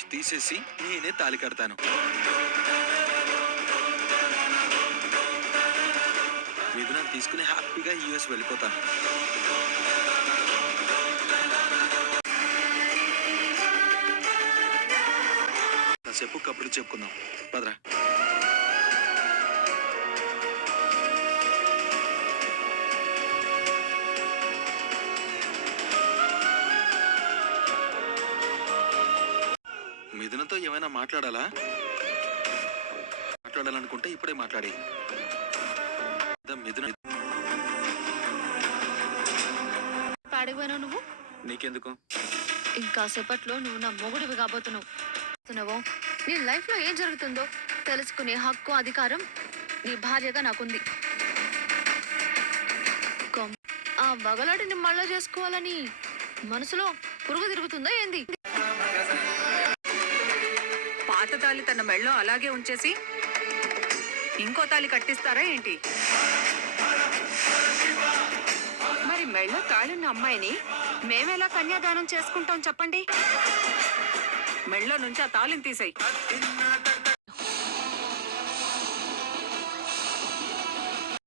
తీసేసి నేనే తాళి కడతాను. మిథునం తీసుకుని హ్యాపీగా యూఎస్ వెళ్ళిపోతాను. కాసేపు కబుర్లు చెప్పుకుందాం పదరా. మిథునంతో ఏమైనా మాట్లాడాలనుకుంటే ఇప్పుడే మాట్లాడి. మిథున పాడిపోయినావు నువ్వు. నీకెందుకు? ఇంకాసేపట్లో నువ్వు నా మొగుడివి కాబోతున్నావు. నీ లైఫ్ లో ఏం జరుగుతుందో తెలుసుకునే హక్కు, అధికారం నీ భార్యగా నాకుంది. ఆ బగలాడిని మళ్ళా చేసుకోవాలని మనసులో పురుగు తిరుగుతుందా ఏంది? పాత తాళి తన మెళ్ళో అలాగే ఉంచేసి ఇంకో తాళి కట్టిస్తారా ఏంటి? మరి మెళ్ళో తాళున్న అమ్మాయిని మేమెలా కన్యాదానం చేసుకుంటాం చెప్పండి. మెళ్ళో నుంచి ఆ తాళిని తీసేయి.